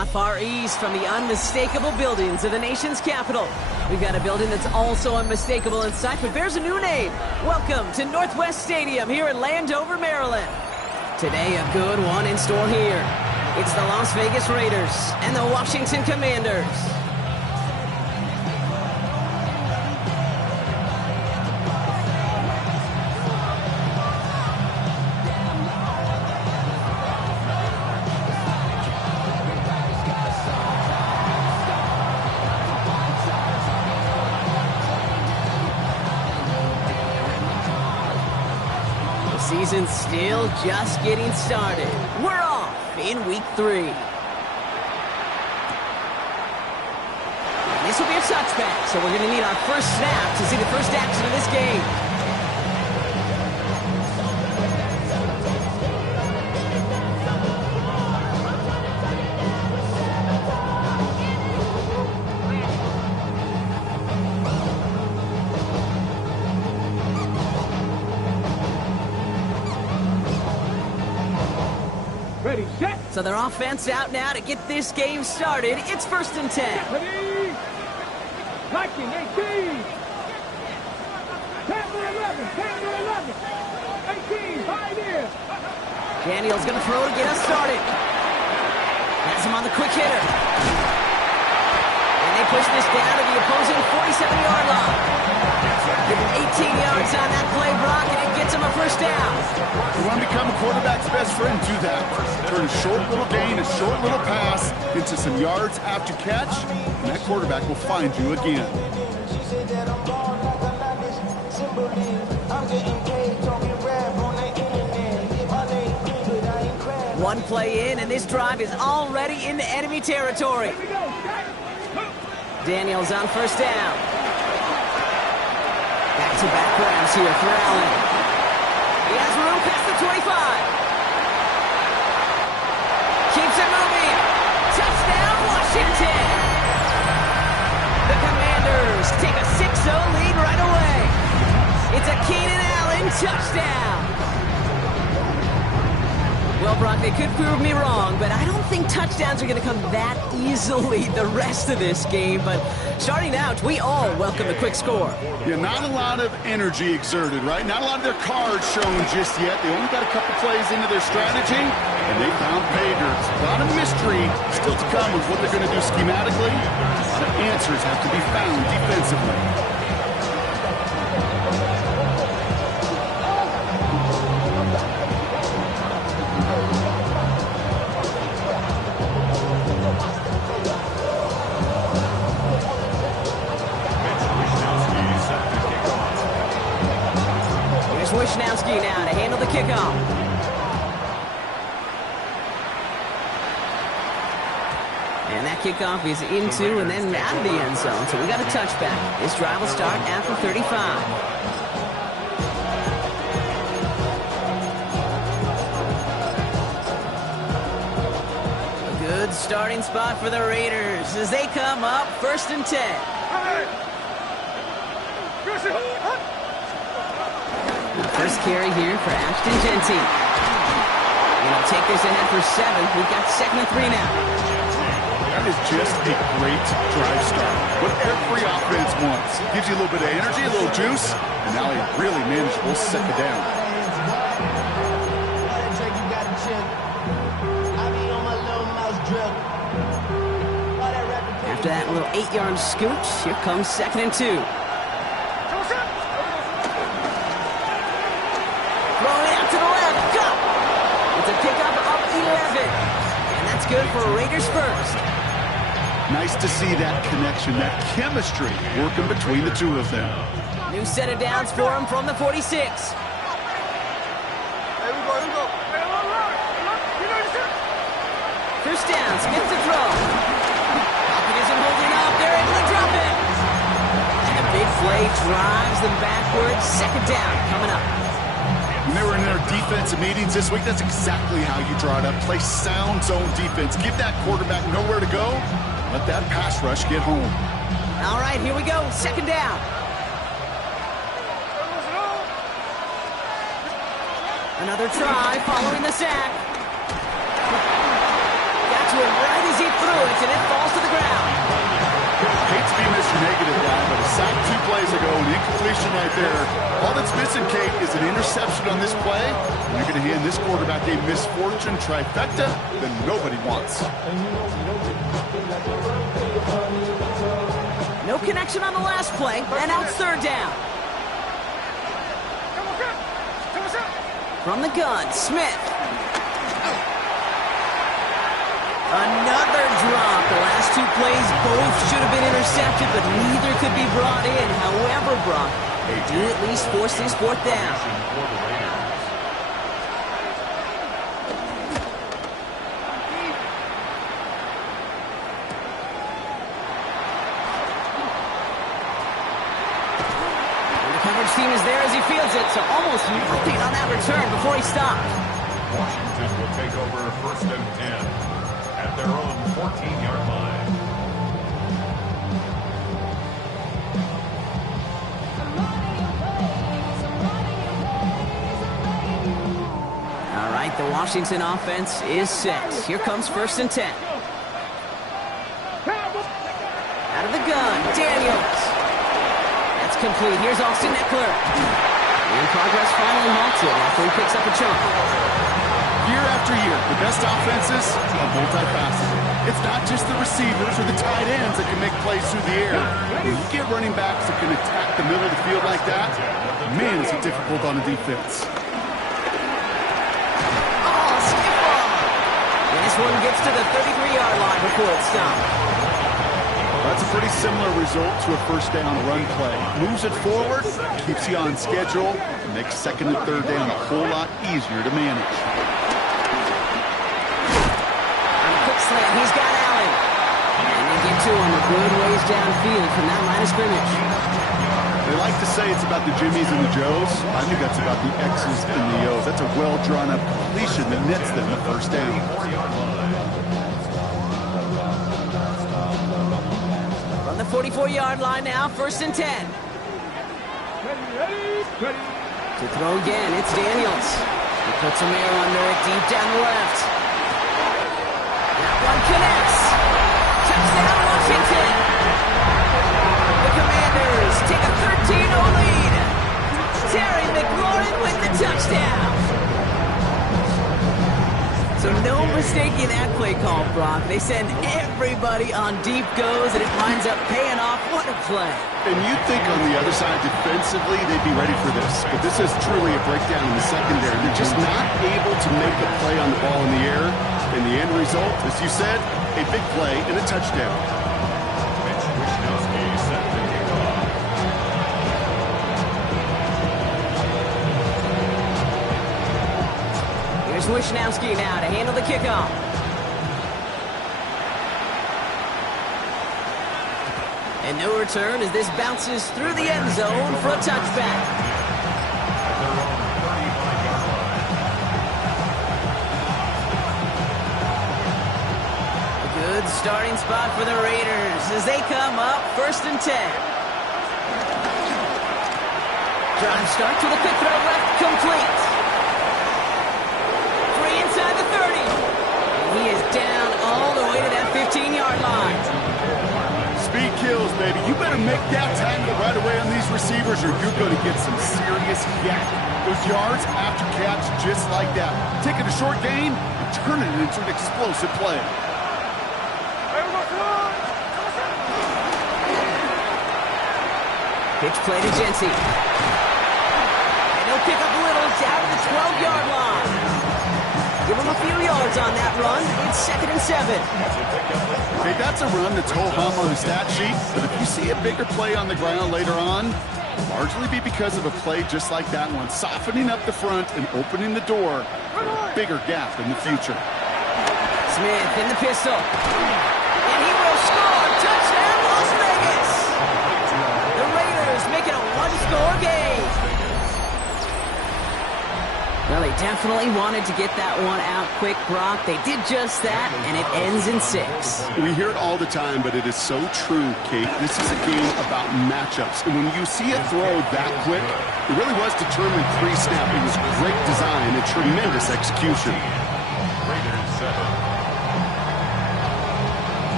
Not far east from the unmistakable buildings of the nation's capital. We've got a building that's also unmistakable in sight, but bears a new name. Welcome to Northwest Stadium here in Landover, Maryland. Today, a good one in store here. It's the Las Vegas Raiders and the Washington Commanders. Season's still just getting started. We're off in week 3. This will be a touchback, so we're going to need our first snap to see the first action of this game. Ready, set. So their offense out now to get this game started. It's 1st and 10. Ready. Liking 18. 10 to 11. 10 to 11. 18. 5 in. Daniel's going to throw to get us started. Has him on the quick hitter. And they push this down to the opposing 47-yard line. Give him 18 yards on that play, Brock, and it gets him a first down. You want to become a quarterback's best friend, do that. Turn a short little gain, a short little pass into some yards after catch, and that quarterback will find you again. One play in, and this drive is already into enemy territory. Daniels on first down. Back-to-back grabs here for Allen. He has room past the 25. Keeps it moving. Touchdown, Washington. The Commanders take a 6-0 lead right away. It's a Keenan Allen touchdown. Well, Brock, they could prove me wrong, but I don't think touchdowns are going to come that easily the rest of this game. But starting out, we all welcome a quick score. Yeah, not a lot of energy exerted, right? Not a lot of their cards shown just yet. They only got a couple plays into their strategy, and they found pay dirt. A lot of mystery still to come with what they're going to do schematically. A lot of answers have to be found defensively. Wishnowski now to handle the kickoff. And that kickoff is into and then out of the end zone. So we got a touchback. This drive will start after 35. A good starting spot for the Raiders as they come up 1st and 10. First carry here for Ashton Jeanty. He'll take this ahead for 7. We've got 2nd and 3 now. That is just a great drive start. What every offense wants. Gives you a little bit of energy, a little juice, and now a really manageable 2nd down. After that little 8-yard scooch, here comes 2nd and 2. Pickup of 11. And that's good for Raiders first. Nice to see that connection, that chemistry working between the two of them. New set of downs for him from the 46. Here we go. First down, Smith to throw. Pocket isn't holding up. They're able to drop it. And a big play drives them backwards. 2nd down coming up. When they were in their defensive meetings this week, that's exactly how you draw it up. Play sound zone defense. Give that quarterback nowhere to go. Let that pass rush get home. All right, here we go. 2nd down. Another try following the sack. Got to him right as he threw it, and it falls to the ground. Hate to be Mr. Negative guy, but a sack 2 plays ago, an incompletion right there. All that's missing, Kate, is an interception on this play. And you're going to hand this quarterback a misfortune trifecta that nobody wants. No connection on the last play, and now it's third down. From the gun, Smith. Another drop. The last 2 plays both should have been intercepted, but neither could be brought in. However, Brock, they do at least force this 4th down. The coverage team is there as he fields it, so almost nothing on that return before he stopped. Washington will take over 1st and 10 at their own 14-yard line. All right, the Washington offense is set. Here comes 1st and 10. Out of the gun, Daniels. That's complete. Here's Austin Eckler. And progress finally halted after he picks up a chunk. Year after year, the best offenses are multifaceted. It's not just the receivers or the tight ends that can make plays through the air. When you get running backs that can attack the middle of the field like that, man, is it difficult on a defense. Oh, skip ball. And this one gets to the 33-yard line before it's stopped. That's a pretty similar result to a 1st down run play. Moves it forward, keeps you on schedule, and makes 2nd and 3rd down a whole lot easier to manage. He's got Allen. And they get to him a good ways downfield from that line of scrimmage. They like to say it's about the Jimmies and the Joes. I think that's about the X's and the O's. That's a well-drawn-up completion that nets them the 1st down. From the 44-yard line now, 1st and 10. To throw again, it's Daniels. He puts a mirror under it deep down the left. One connects. Touchdown, Washington. The Commanders take a 13-0 lead. Terry McLaurin with the touchdown. So no mistaking that play call, Brock. They send everybody on deep goes, and it winds up paying off. What a play. And you'd think on the other side, defensively, they'd be ready for this. But this is truly a breakdown in the secondary. They're just not able to make a play on the ball in the air. And the end result, as you said, a big play and a touchdown. Mitch Wishnowsky set to kick off. Here's Wishnowsky now to handle the kickoff. And no return as this bounces through the end zone for a touchback. Good starting spot for the Raiders as they come up 1st and 10. Drive starts with a quick throw left, complete. 3 inside the 30. And he is down all the way to that 15-yard line. Speed kills, baby. You better make that tackle right away on these receivers or you're going to get some serious yak. Those yards after catch just like that. Taking a short gain and turning it into an explosive play. Pitch play to Jency. And he'll pick up a little down to the 12-yard line. Give him a few yards on that run. It's 2nd and 7. Okay, that's a run that's ho-hum on the stat sheet, but if you see a bigger play on the ground later on, it'll largely be because of a play just like that one, softening up the front and opening the door for a bigger gap in the future. Smith in the pistol. And he will score. Touchdown, Las Vegas. The Raiders making a one-score game. Well, they definitely wanted to get that one out quick, Brock. They did just that, and it ends in 6. We hear it all the time, but it is so true, Kate. This is a game about matchups. And when you see a throw that quick, it really was determined pre-snap. It was great design and tremendous execution. Raiders 7.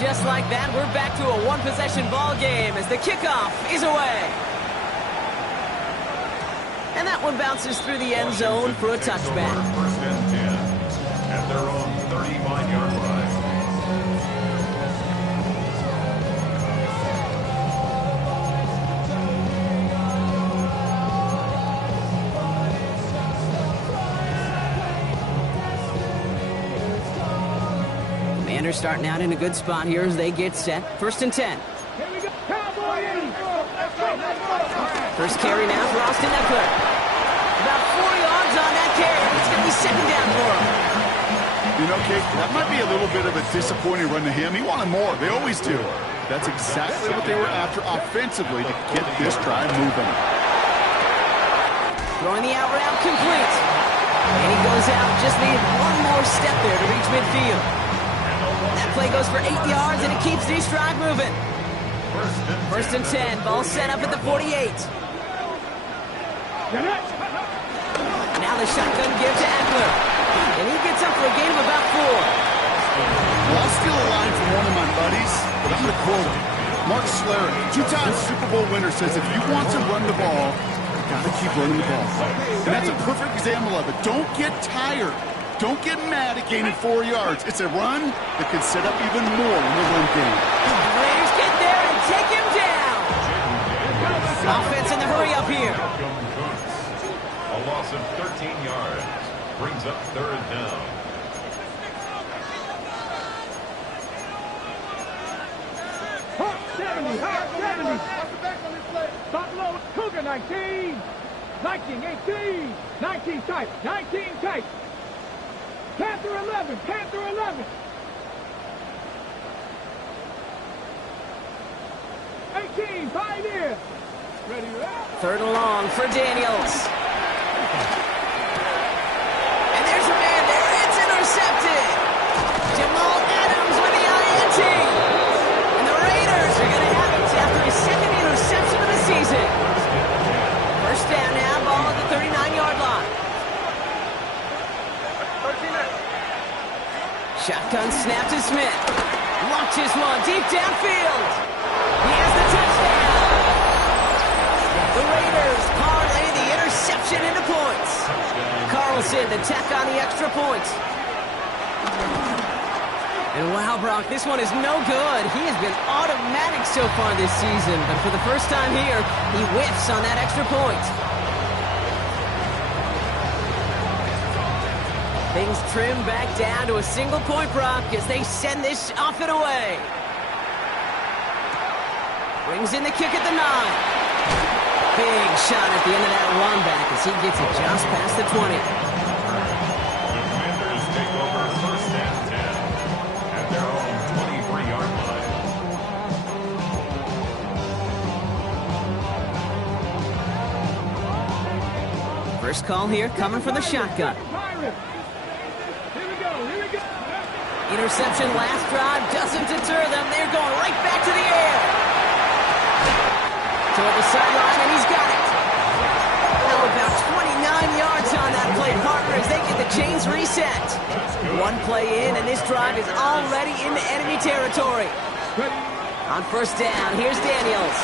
just like that, we're back to a one-possession ball game as the kickoff is away. And that one bounces through the end zone for a touchback. First and 10 at their own 35-yard line. Commanders starting out in a good spot here as they get set. First and 10. Here we go. Cowboy 80. First carry now for Austin Eckler. About 4 yards on that carry. It's going to be second down for him. You know, Kate, that might be a little bit of a disappointing run to him. He wanted more. They always do. That's exactly what they were after offensively to get this drive moving. Throwing the out route complete. And he goes out. Just need one more step there to reach midfield. That play goes for 8 yards, and it keeps this drive moving. First and 10. Ball set up at the 48. Now the shotgun give to Eckler. And he gets up for a gain of about 4. Well, I'll steal a line from one of my buddies, but I'm going to quote him. Mark Schlereth, 2-time Super Bowl winner, says if you want to run the ball, you got to keep running the ball. And that's a perfect example of it. Don't get tired. Don't get mad at gaining 4 yards. It's a run that can set up even more in the run game. The Raiders get there and take him down. Offense in the hurry up here. A loss of 13 yards brings up third down. Hawk 70. Hawk 70. Buffalo Cougar 19. 19, 18. 19 tight. 19 tight. Panther 11. Panther 11. 18. Pioneer. Ready. Third and long for Daniels. And there's a man there. It's intercepted. Jamal Adams with the INT. And the Raiders are going to have it after his second interception of the season. First down now, ball at the 39-yard line. Shotgun snap to Smith. Launches one deep downfield. He has the touchdown. The Raiders parlay the interception into points. Carlson, the tack on the extra point. And wow, Brock, this one is no good. He has been automatic so far this season, but for the first time here, he whiffs on that extra point. Things trim back down to a single point, Brock, as they send this off and away. Brings in the kick at the 9. Big shot at the end of that run back as he gets it just past the 20. The Commanders take over first and 10 at their own 23-yard line. First call here coming from the shotgun. Interception last drive doesn't deter them. They're going right back to the air. Toward the sideline, and he's got it. Now about 29 yards on that play, partner, as they get the chains reset. One play in, and this drive is already into enemy territory. On first down, here's Daniels.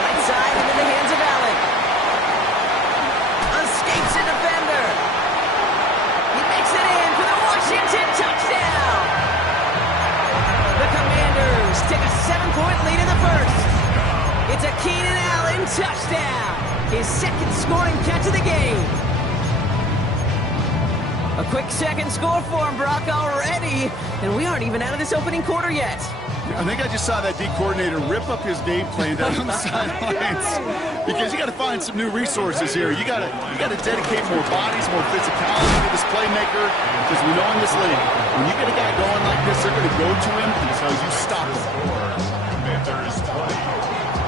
Right side into the hands of Allen. Escapes a defender. He makes it in for the Washington touchdown. The Commanders take a 7-point lead in the first. It's a Keenan Allen touchdown. His second scoring catch of the game. A quick second score for him, Brock, already. And we aren't even out of this opening quarter yet. I think I just saw that D coordinator rip up his game plan down on the sidelines because you got to find some new resources here. You got to dedicate more bodies, more physicality to this playmaker because we know in this league when you get a guy going like this, they're going to go to him until you stop him. Commanders 20,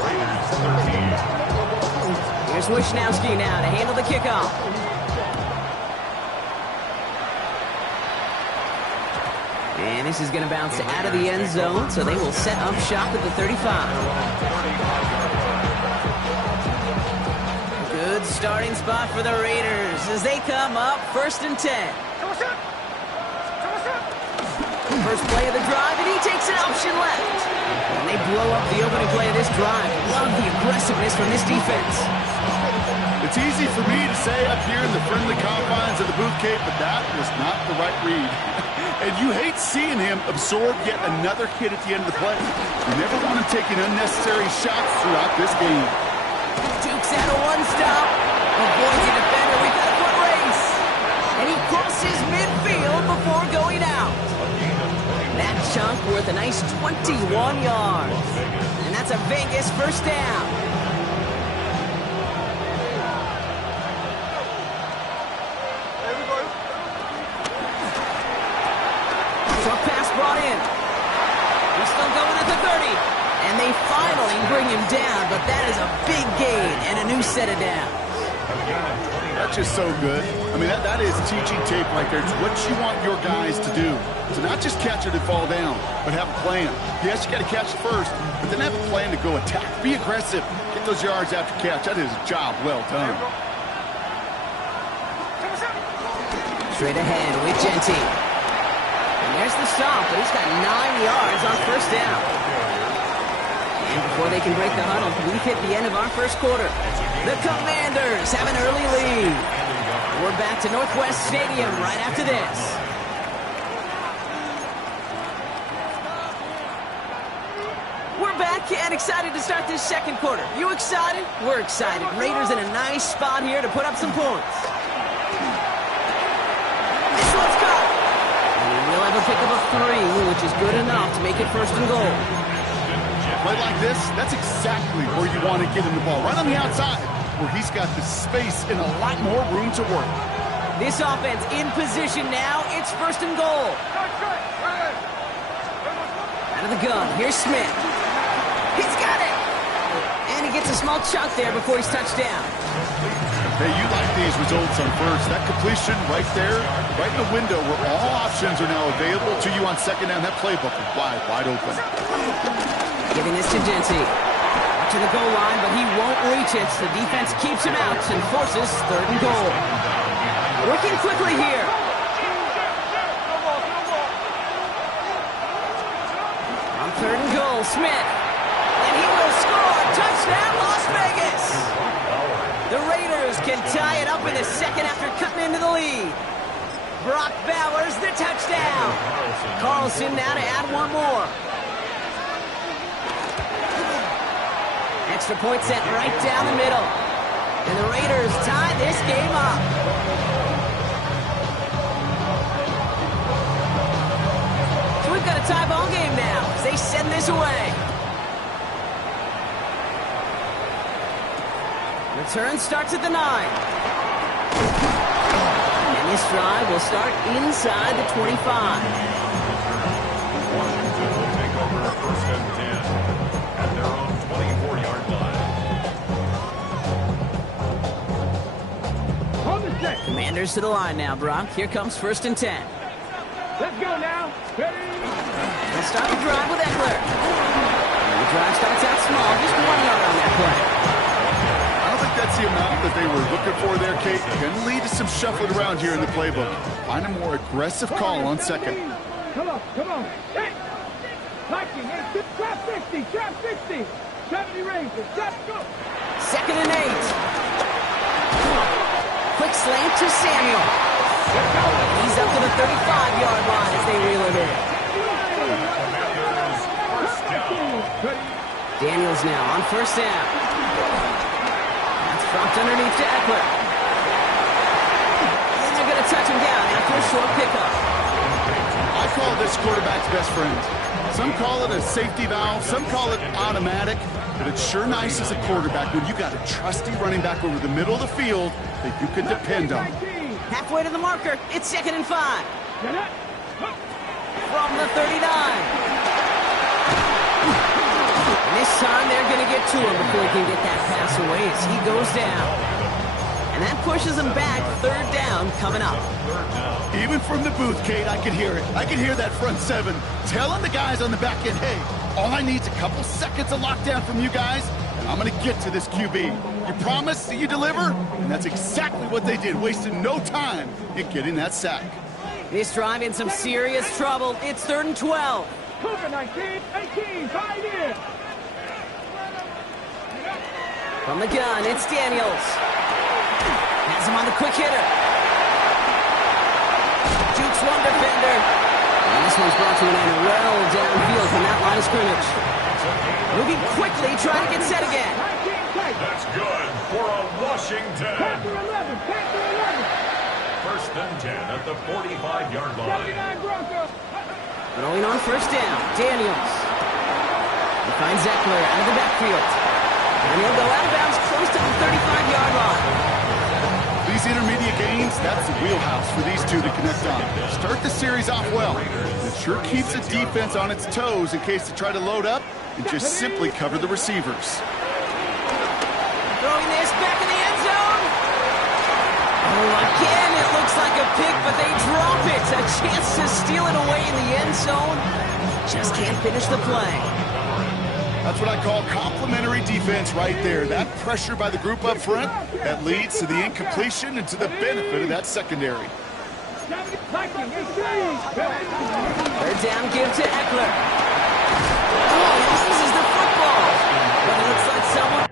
Raiders 13. Here's Wishnowski now to handle the kickoff. And this is going to bounce out of the end zone, so they will set up shop at the 35. Good starting spot for the Raiders as they come up first and 10. First play of the drive, and he takes an option left. And they blow up the opening play of this drive. Love the aggressiveness from this defense. It's easy for me to say up here in the friendly confines of the Booth Cape, but that was not the right read. And you hate seeing him absorb yet another hit at the end of the play. You never want him taking unnecessary shots throughout this game. Dukes out a one-stop. Avoids a defender. We've got a foot race. And he crosses midfield before going out. That chunk worth a nice 21 yards. And that's a Vegas first down. Short pass brought in. He's still going at the 30. And they finally bring him down, but that is a big gain and a new set of downs. That's just so good. I mean, that is teaching tape right there. It's what you want your guys to do. To not just catch it and fall down, but have a plan. Yes, you got to catch it first, but then have a plan to go attack. Be aggressive. Get those yards after catch. That is a job well done. Straight ahead with Genty. And there's the stop, but he's got 9 yards on first down. And before they can break the huddle, we've hit the end of our first quarter. The Commanders have an early lead. We're back to Northwest Stadium right after this. We're back and excited to start this second quarter. You excited? We're excited. Raiders in a nice spot here to put up some points. This one's got it. And we'll have a pick of a 3, which is good enough to make it first and goal. Play like this, that's exactly where you want to get him the ball. Right on the outside, where he's got the space and a lot more room to work. This offense in position now. It's first and goal. Out of the gun. Here's Smith. He's got it. And he gets a small chunk there before he's touched down. Hey, you like these results on first. That completion right there, right in the window where all options are now available to you on second down. That playbook is wide open. Giving this to Genty. To the goal line, but he won't reach it. The defense keeps him out and forces third and goal. Working quickly here. On third and goal, Smith. And he will score. Touchdown, Las Vegas. The Raiders can tie it up in the second after cutting into the lead. Brock Bowers, the touchdown. Carlson now to add one more. Extra point set right down the middle. And the Raiders tie this game up. So we've got a tie ball game now as they send this away. Return starts at the 9. And this drive will start inside the 25. Washington will take over first and 10 at their own 24-yard line. Hold the set. Commanders to the line now, Brock. Here comes first and 10. Let's go now. Ready? Let's start the drive with Eckler. And the drive starts out small, just 1 yard on that play. I don't think that's the amount that they were looking for there, Kate. Can lead to some shuffling around here in the playbook. Find a more aggressive call on second. Come on. Hey. Liking it. Trap 60. 70 ranges. Let's go. Second and 8. Quick slant to Samuel. He's up to the 35-yard line as they reel it in. Daniels now on first down. That's dropped underneath to Eckler. And they're going to touch him down after a short pickup. I call this quarterback's best friend. Some call it a safety valve, some call it automatic, but it's sure nice as a quarterback when you got a trusty running back over the middle of the field that you can depend on. Halfway to the marker, it's second and 5. From the 39. And this time they're going to get to him before he can get that pass away as he goes down. And that pushes him back. Third down coming up. Even from the booth, Kate, I can hear it. I can hear that front seven telling the guys on the back end, hey, all I need is a couple seconds of lockdown from you guys, and I'm going to get to this QB. You promise that you deliver? And that's exactly what they did, wasting no time in getting that sack. This drive in some serious trouble. It's 3rd and 12. Cougar 19, 18, 5 in. From the gun, it's Daniels. Has him on the quick hitter. Jukes one defender. And this one's brought to an end well downfield from that line of scrimmage. Moving quickly, trying to get set again. That's good for a Washington. Panther 11, Panther 11. 1st and 10 at the 45-yard line. 79 Broncos. Throwing on 1st down, Daniels. He finds Eckler out of the backfield. And he'll go out of bounds close to the 35-yard line. These intermediate gains, that's the wheelhouse for these two to connect on. Start the series off well. It sure keeps the defense on its toes in case they try to load up and just simply cover the receivers. Throwing this back in the end zone. Oh, again, it looks like a pick, but they drop it. A chance to steal it away in the end zone. Just can't finish the play. That's what I call complimentary defense right there. That pressure by the group up front, that leads to the incompletion and to the benefit of that secondary. 3rd down, give to Eckler. Oh, he loses the football. But it looks like someone...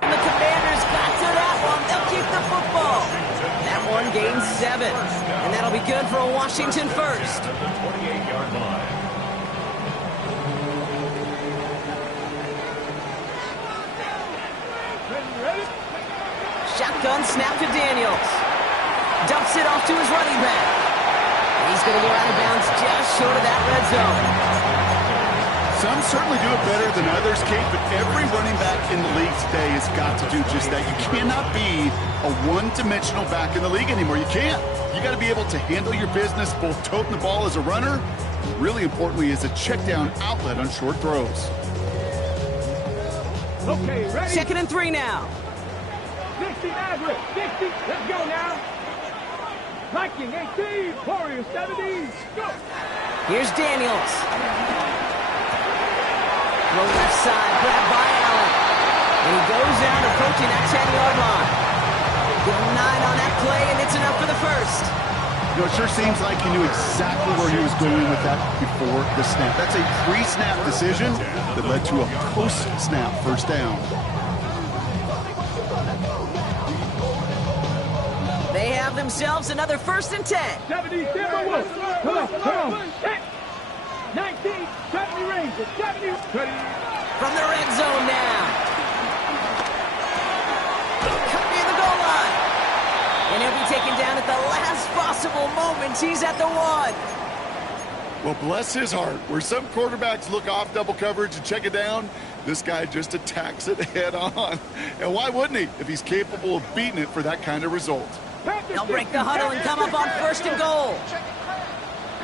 And the Commanders got to that one. They'll keep the football. That one gains 7. And that'll be good for a Washington first. At the 28-yard line. Shotgun snap to Daniels. Dumps it off to his running back. And he's going to go out of bounds just short of that red zone. Some certainly do it better than others, Kate, but every running back in the league today has got to do just that. You cannot be a one-dimensional back in the league anymore. You can't. You got to be able to handle your business, both toting the ball as a runner, and really importantly as a check-down outlet on short throws. Okay, ready? 2nd and 3 now. 60 Maverick, 60. Let's go now. Viking 18, Warriors 17. Go. Here's Daniels. Throw left side, grabbed by Allen. And he goes out approaching that 10-yard line. Get 9 on that play, and it's enough for the first. You know, it sure seems like he knew exactly where he was going with that before the snap. That's a pre-snap decision that led to a post-snap 1st down. They have themselves another 1st and 10. 70 Timberwolves. Come on. 19, 70 Rangers, 70. From the red zone now. Cut near the goal line. And he'll be taken down at the last possible moment. He's at the 1. Well, bless his heart. Where some quarterbacks look off double coverage and check it down, this guy just attacks it head on. And why wouldn't he if he's capable of beating it for that kind of result? They'll break the huddle and come up on 1st and goal.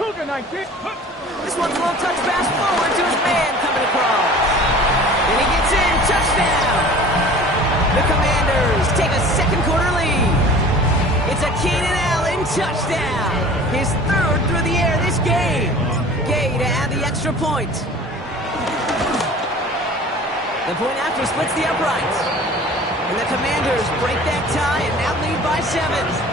Cougar 19. This one's a little touch pass forward to his man coming across. And he gets in. Touchdown. The Commanders take a 2nd quarter lead. It's a Keenan Allen touchdown. His 3rd through the air this game. Gay to add the extra point. The point after splits the uprights. And the Commanders break that tie and now lead by 7.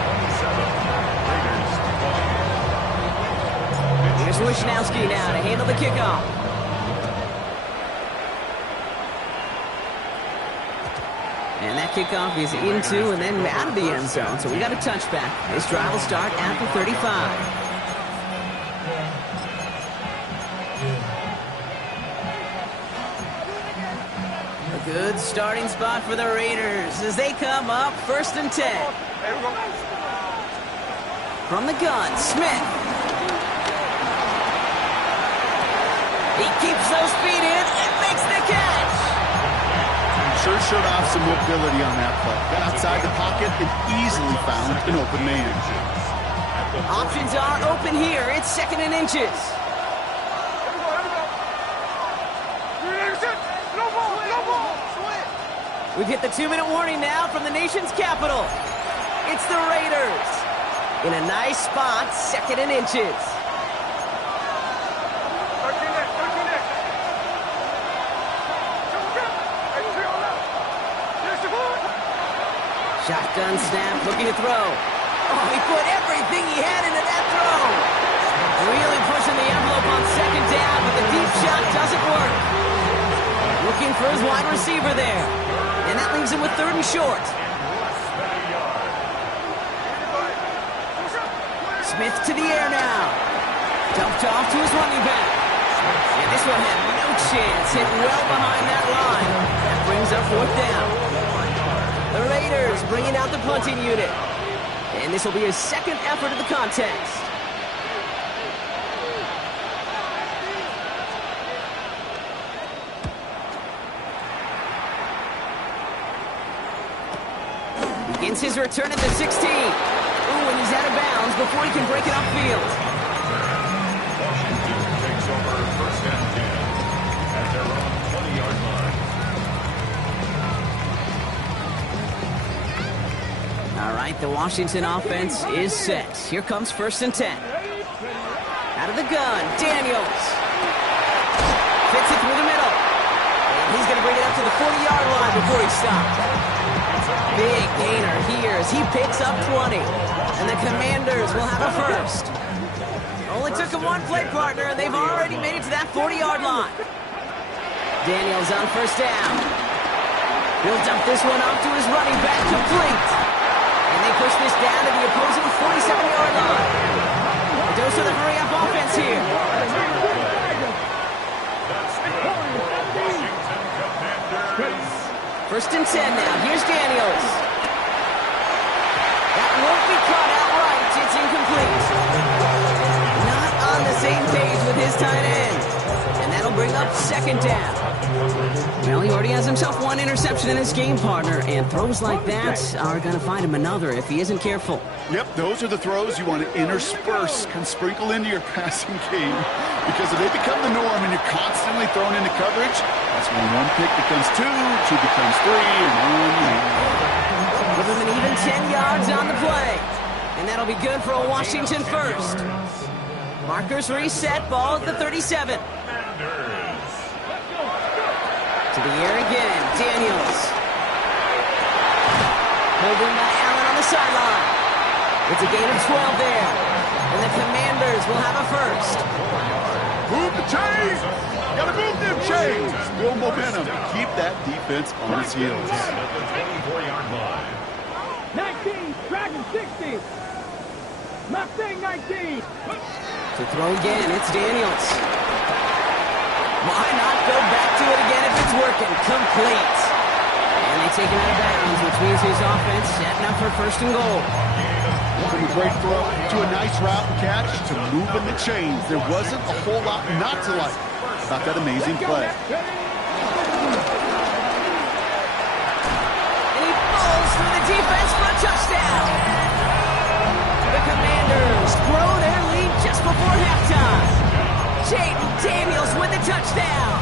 Here's Wishnowski now to handle the kickoff. And that kickoff is into and then out of the end zone. So we got a touchback. This drive will start at the 35. A good starting spot for the Raiders as they come up 1st and 10. From the gun, Smith. He keeps those feet in and makes the catch. Sure showed off some mobility on that play. Got outside the pocket and easily found an open man. Options are open here. It's 2nd and inches. We've hit the 2-minute warning now from the nation's capital. It's the Raiders. In a nice spot, 2nd and inches. Shotgun snap, looking to throw. Oh, he put everything he had into that throw. Really pushing the envelope on 2nd down, but the deep shot doesn't work. Looking for his wide receiver there. And that leaves him with 3rd and short. Smith to the air now. Dumped off to his running back. And this one had no chance. Hit well behind that line. That brings up 4th down. The Raiders bringing out the punting unit. And this will be his 2nd effort of the contest. Begins his return at the 16. Ooh, and he's out of bounds before he can break it upfield. Washington takes over 1st and 10 at their own 20-yard line. All right, the Washington offense is set. Here comes 1st and 10. Out of the gun, Daniels. Fits it through the middle. And he's going to bring it up to the 40-yard line before he stops. Big gainer here as he picks up 20. And the Commanders will have a first. Only took him one play partner, and they've already made it to that 40-yard line. Daniels on 1st down. He'll dump this one off to his running back, complete. And they push this down to the opposing 47-yard line. A dose of the hurry-up offense here. 1st and 10 now. Here's Daniels. That won't be caught outright. It's incomplete. Not on the same page with his tight end. And that'll bring up 2nd down. Well, he already has himself one interception in his game, partner, and throws like that are going to find him another if he isn't careful. Yep, those are the throws you want to intersperse and sprinkle into your passing game. Because if they become the norm and you're constantly thrown into coverage, that's when one pick becomes 2, 2 becomes 3, and on you go. Give him an even 10 yards on the play. And that'll be good for a Washington first. Markers reset, ball at the 37. To the air again, Daniels. Holding by Allen on the sideline. It's a gain of 12 there. And the Commanders will have a first. Move the chains! Gotta move them chains! Build momentum. Keep that defense on its heels. 24-yard line. 19, Dragon 60. Mustang 19. To throw again, it's Daniels. Why not go back to it again if it's working? Complete. And they take him out of bounds, which means his offense setting up for 1st and goal. From a great throw to a nice route and catch to moving the chains. There wasn't a whole lot not to like about that amazing play. And he falls through the defense for a touchdown. The Commanders grow their lead just before halftime. Jayden Daniels with the touchdown.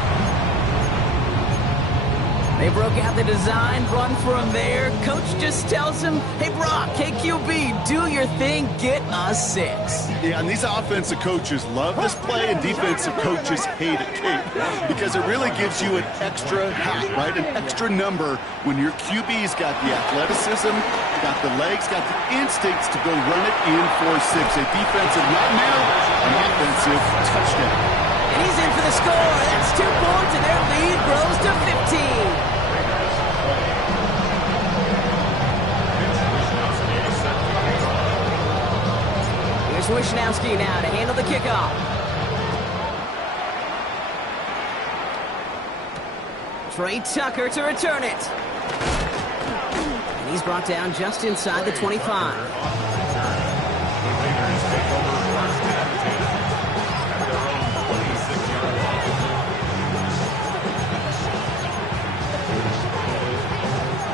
They broke out the design run for him there. Coach just tells him, hey, Brock, KQB, do your thing, get us 6. Yeah, and these offensive coaches love this play, and defensive coaches hate it, Kate, because it really gives you an extra hat, right? An extra number when your QB's got the athleticism, got the legs, got the instincts to go run it in for 6. A defensive nightmare, an offensive touchdown. And he's in for the score. That's 2 points, and their lead grows to 15. Here's Wishnowski now to handle the kickoff. Trey Tucker to return it. And he's brought down just inside the 25.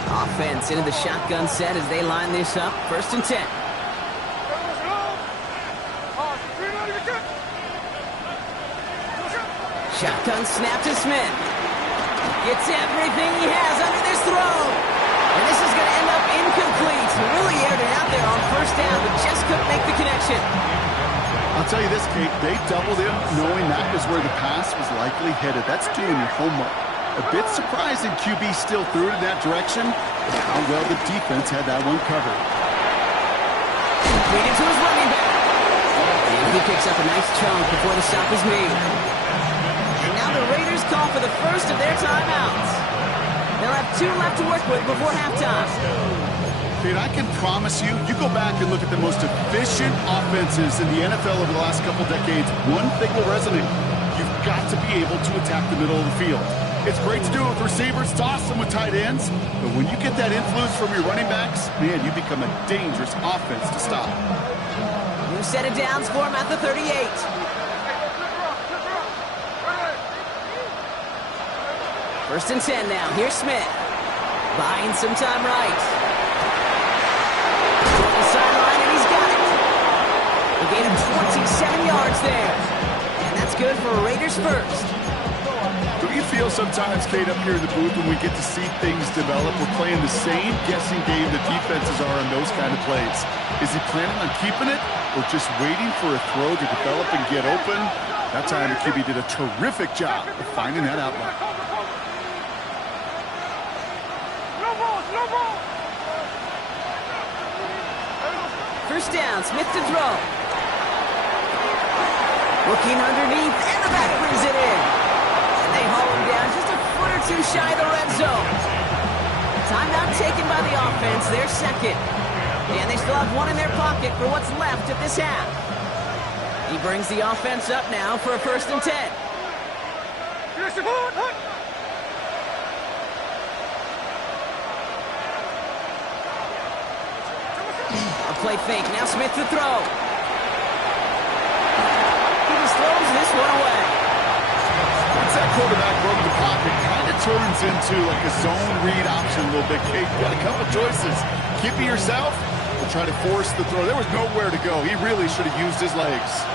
Offense into the shotgun set as they line this up. 1st and 10. Shotgun snap to Smith. Gets everything he has under this throw. And this is going to end up incomplete. He really aired it out there on first down, but just couldn't make the connection. I'll tell you this, Kate, they doubled him knowing that was where the pass was likely headed. That's doing your homework. A bit surprising QB still threw it in that direction, but how well the defense had that one covered. Leading to his running back. And he picks up a nice chunk before the stop is made. And now the Raiders call for the first of their timeouts. They'll have 2 left to work with before halftime. Kate, I can promise you, you go back and look at the most efficient offenses in the NFL over the last couple decades, one thing will resonate. You've got to be able to attack the middle of the field. It's great to do it with receivers, toss them with tight ends, but when you get that influence from your running backs, man, you become a dangerous offense to stop. New set of downs for him at the 38. First and 10 now. Here's Smith. Buying some time right. On the sideline, and he's got it. He gained him 27 yards there. And that's good for a Raiders first. Do you feel sometimes, Kate, up here in the booth when we get to see things develop, we're playing the same guessing game the defenses are on those kind of plays? Is he planning on keeping it or just waiting for a throw to develop and get open? That time the QB did a terrific job of finding that outlet. First down, Smith to throw. Looking underneath, and the back brings it in. And they haul him down just a foot or two shy of the red zone. Timeout taken by the offense, their second. And they still have one in their pocket for what's left of this half. He brings the offense up now for a first and 10. A play fake, now Smith to throw. He just throws this one away. Once that quarterback broke the pocket, kind of turns into like a zone read option a little bit. Kate, you got a couple choices. Keep it yourself or try to force the throw. There was nowhere to go. He really should have used his legs.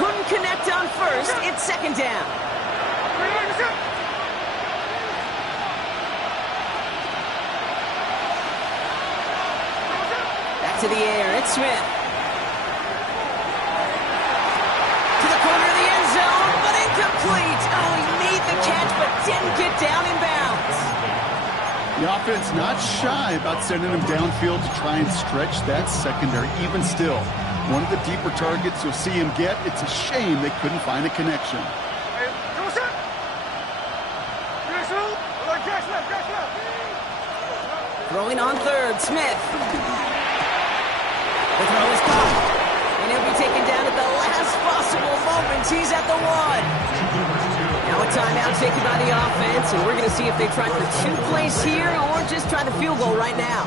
Couldn't connect on first. It's second down. Back to the air. It's Smith. To the corner of the end zone, but incomplete. Oh, he made the catch, but didn't get down in bounds. The offense not shy about sending him downfield to try and stretch that secondary. Even still, one of the deeper targets you'll see him get. It's a shame they couldn't find a connection. Throwing on third, Smith. The throw is caught, and he'll be taken down at the last possible moment. He's at the 1. Now a timeout taken by the offense, and we're going to see if they try for 2 plays here or just try the field goal right now.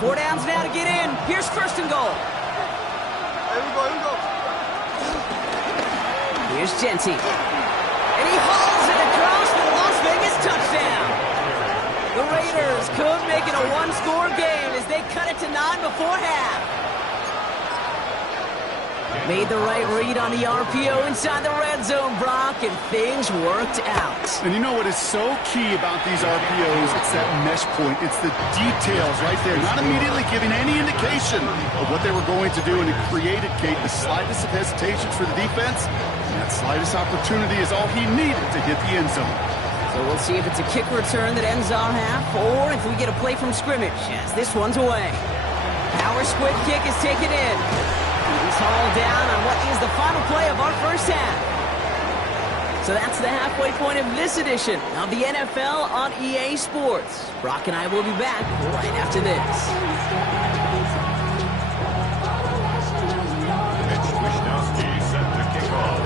4 downs now to get in. Here's first and goal. Here's Genty. And he hauls it across the Las Vegas touchdown. The Raiders could make it a 1-score game as they cut it to 9 before half. Made the right read on the RPO inside the red zone, Brock, and things worked out. And you know what is so key about these RPOs? It's that mesh point. It's the details right there. Not immediately giving any indication of what they were going to do, and it created, Kate, the slightest of hesitations for the defense. And that slightest opportunity is all he needed to hit the end zone. So we'll see if it's a kick return that ends our half, or if we get a play from scrimmage as this one's away. Power squib kick is taken in. He's hauled down on what is the final play of our first half. So that's the halfway point of this edition of the NFL on EA Sports. Brock and I will be back right after this. Mitch Wishnowsky set to kick off.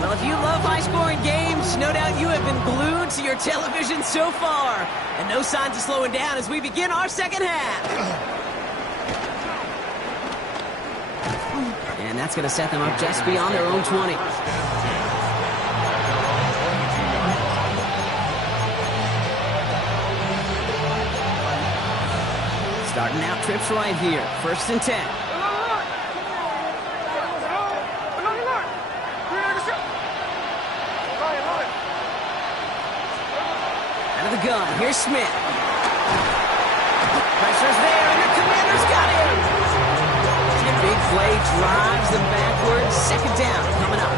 Well, if you love high-scoring games, no doubt you have been glued to your television so far. And no signs of slowing down as we begin our second half. And that's going to set them up just beyond their own 20. Starting out trips right here. First and 10. Out of the gun. Here's Smith. Pressures there, and the Commanders got him. The big play drives them backwards. Second down coming up.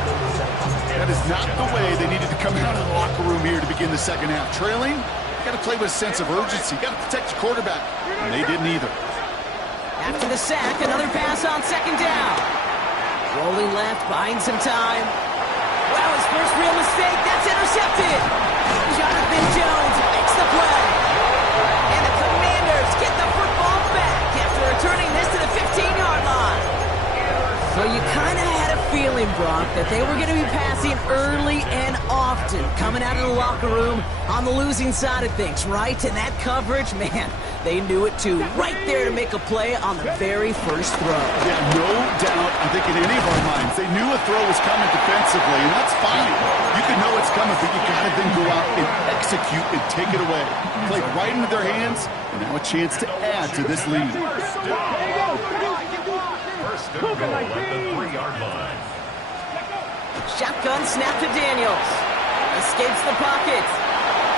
That is not the way they needed to come out of the locker room here to begin the second half. Trailing, got to play with a sense of urgency. Got to protect your quarterback, and they didn't either. After the sack, another pass on second down. Rolling left, buying some time. Wow, his first real mistake. That's intercepted. Jonathan Jones makes the play. And the Commanders get the football back after returning this to the 15-yard line. So you kind of had a feeling, Brock, that they were going to be passing early and often, coming out of the locker room on the losing side of things, right? And that coverage, man, they knew it too. Right there to make a play on the very first throw. Yeah, no doubt, I think in any of our minds, they knew a throw was coming defensively, and that's fine. You can know it's coming, but you got to then go out and execute and take it away. Played right into their hands, and now a chance to add to this lead. First and goal at the 3-yard line. Shotgun snap to Daniels. Escapes the pocket.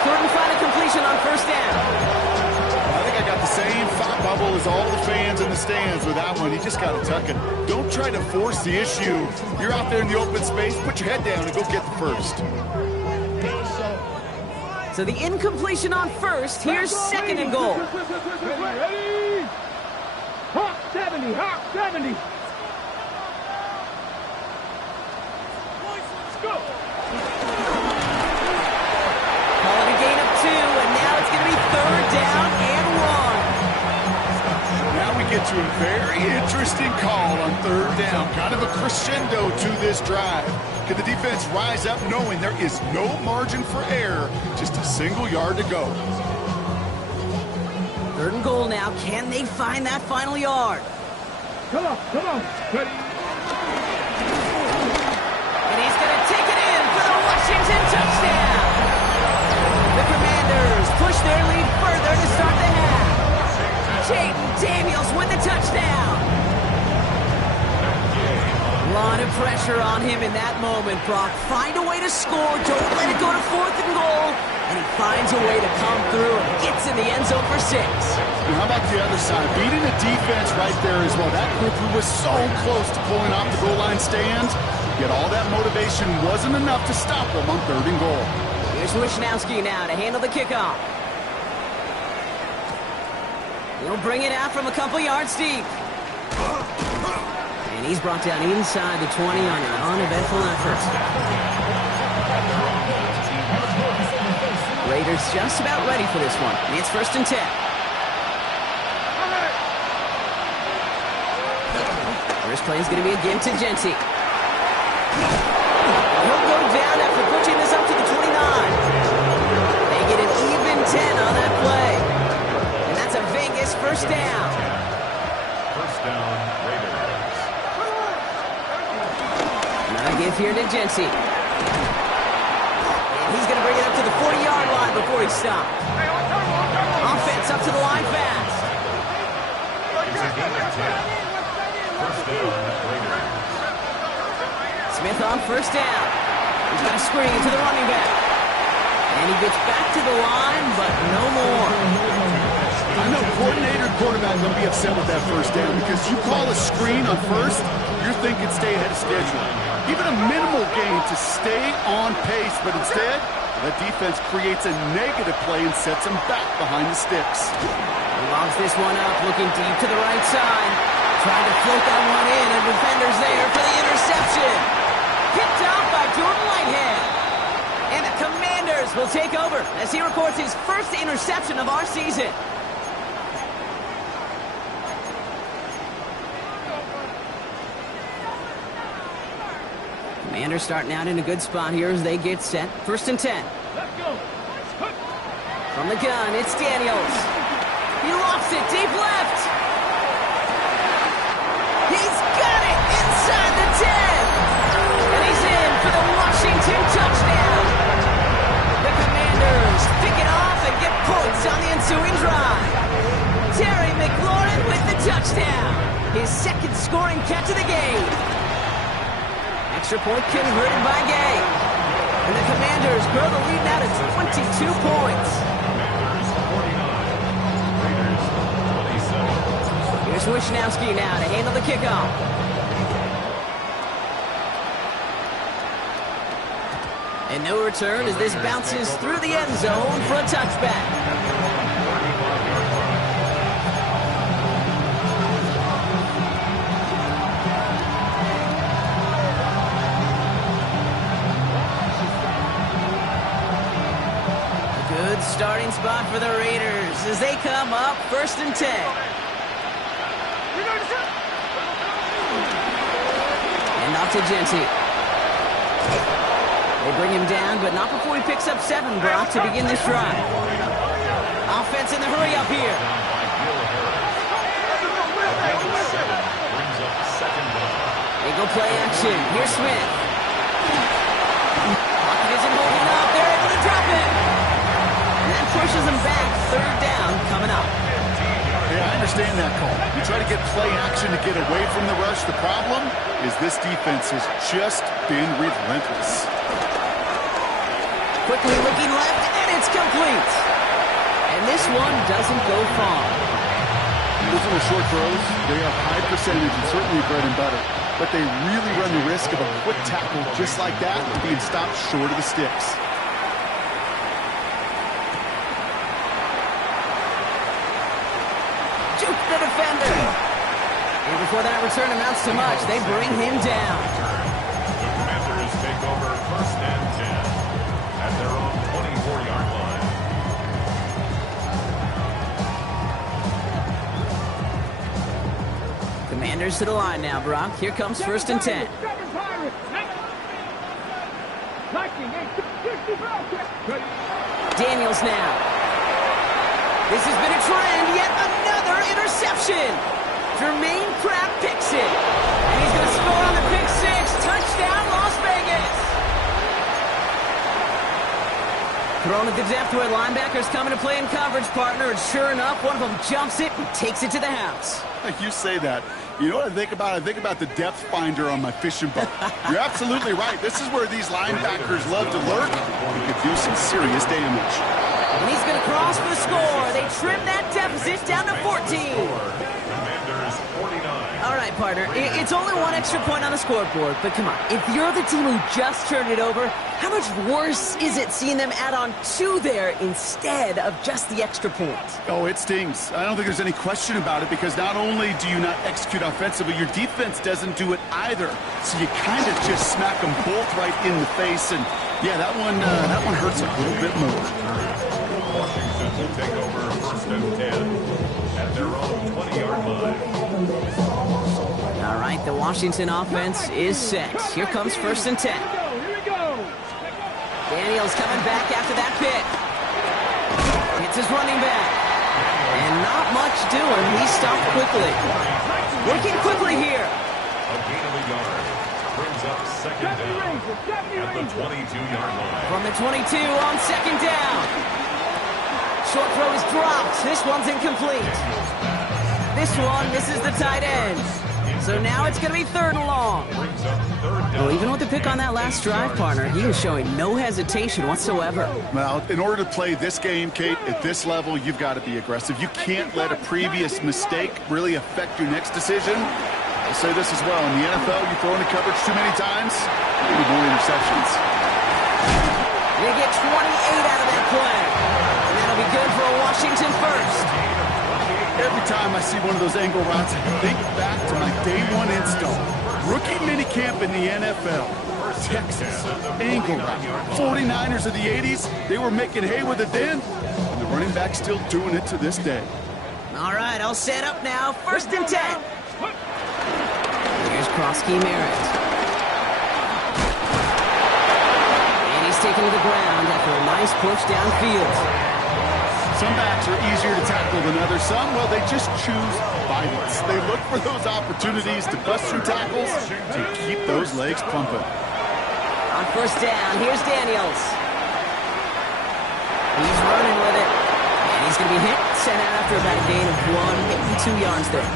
Couldn't find a completion on first down. I think I got the same thought bubble as all the fans in the stands with that one. You just got to tuck it. Don't try to force the issue. You're out there in the open space. Put your head down and go get the first. So the incompletion on first. Here's second and goal. Ready? Hawk 70, Hawk 70. Let's go. Call it a gain of 2, and now it's going to be third down and 1. Now we get to a very interesting call on third down. Kind of a crescendo to this drive. Can the defense rise up knowing there is no margin for error? Just a single yard to go. Third and goal now. Can they find that final yard? Come on, come on. Ready? And he's going to take it in for the Washington touchdown. The Commanders push their lead further to start the half. Jayden Daniels with the touchdown. A lot of pressure on him in that moment, Brock. Find a way to score. Don't let it go to fourth and goal. And he finds a way to come through and gets in the end zone for 6. And how about the other side? Beating the defense right there as well. That group who was so close to pulling off the goal line stand, yet all that motivation wasn't enough to stop them on third and goal. Here's Wishnowski now to handle the kickoff. He'll bring it out from a couple yards deep. And he's brought down inside the 20 on an uneventful effort. Raiders just about ready for this one. It's first and 10. First play is going to be again to Genty. He'll go down after pushing this up to the 29. They get an even 10 on that play. And that's a Vegas first down. First down, Raiders. Now give here to Genty. And he's going to bring it up to the 40-yard line before he stops. Offense up to the line fast. It's a gain of 10. First down, Raiders. Smith on first down. He's got a screen to the running back. And he gets back to the line, but no more. I know coordinator and quarterback will be upset with that first down because you call a screen on first, you're thinking stay ahead of schedule. Even a minimal gain to stay on pace, but instead, the defense creates a negative play and sets them back behind the sticks. He lobs this one up, looking deep to the right side. Trying to float that one in, and defenders there for the interception. Picked off by Jordan Whitehead. And the Commanders will take over as he records his first interception of our season. Commanders starting out in a good spot here as they get set. First and 10. Let's go. From the gun, it's Daniels. He lofts it deep left. He's got it inside the 10. And he's in for the Washington touchdown. The Commanders pick it off and get points on the ensuing drive. Terry McLaurin with the touchdown. His second scoring catch of the game. Extra point converted by Gay. And the Commanders grow the lead now to 22 points. Commanders 49, Raiders 26. Here's Wishnowski now to handle the kickoff. And no return as this bounces through the end zone for a touchback. Starting spot for the Raiders as they come up 1st and 10. And off to Genty. They bring him down, but not before he picks up 7, Brock, to begin this drive. Offense in the hurry up here. They go play action. Here's Smith. Pocket isn't holding up. They're able to drop it. That pushes them back. 3rd down coming up. Yeah, I understand that call. You try to get play action to get away from the rush. The problem is this defense has just been relentless. Quickly looking left, and it's complete. And this one doesn't go far. Those little short throws, they are high percentage and certainly bread and butter. But they really run the risk of a quick tackle just like that being stopped short of the sticks. The defender. And before that return amounts to much, they bring him down. The Commanders take over 1st and 10 at their own 24-yard line. Commanders to the line now, Brock. Here comes 1st and 10. Daniels now. This has been a trend, yet another interception. Jermaine Pratt picks it. And he's going to score on the pick 6. Touchdown, Las Vegas. Thrown at the depth where linebackers coming to play in coverage, partner. And sure enough, one of them jumps it and takes it to the house. You say that. You know what I think about? I think about the depth finder on my fishing boat. You're absolutely right. This is where these linebackers love to lurk and could do some serious damage. And he's going to cross for the score. They trim that deficit down to 14. Commanders 49. All right, partner. It's only 1 extra point on the scoreboard. But come on, if you're the team who just turned it over, how much worse is it seeing them add on 2 there instead of just the extra point? Oh, it stings. I don't think there's any question about it because not only do you not execute offensively, your defense doesn't do it either. So you kind of just smack them both right in the face. And, yeah, that one hurts a little bit more. Washington will take over 1st and 10 at their own 20-yard line. All right, the Washington offense is set. Here comes 1st and 10. Daniels coming back after that pick. Hits his running back. And not much doing. He stopped quickly. Working quickly here. A gain of a yard brings up 2nd down at the 22-yard line. From the 22 on 2nd down. Short throw is dropped. This one's incomplete. This one misses the tight end. So now it's going to be 3rd and long. Well, even with the pick on that last drive, partner, he is showing no hesitation whatsoever. Well, in order to play this game, Kate, at this level, you've got to be aggressive. You can't let a previous mistake really affect your next decision. I'll say this as well. In the NFL, you throw into coverage too many times, you need more interceptions. They get 28 out of that play. And that'll be good for a Washington first. Every time I see one of those angle routes, I think back to my day 1 install. Rookie minicamp in the NFL. Texas, angle route. 49ers of the 80s, they were making hay with it then, and the running back's still doing it to this day. All right, I'll set up now. 1st and 10. Here's Krosky Merritt. And he's taken to the ground after a nice push downfield. Some backs are easier to tackle than others. Some, well, they just choose violence. They look for those opportunities to bust through tackles to keep those legs pumping. On 1st down, here's Daniels. He's running with it. And he's going to be hit, sent out after about a gain of 1, maybe 2 yards there.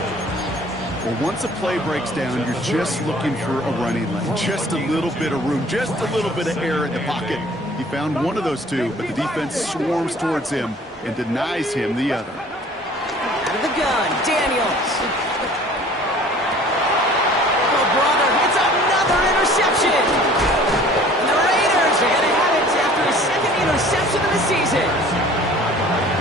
Well, once a play breaks down, you're just looking for a running lane. Just a little bit of room, just a little bit of air in the pocket. He found one of those 2, but the defense swarms towards him and denies him the other. Out of the gun, Daniels. season.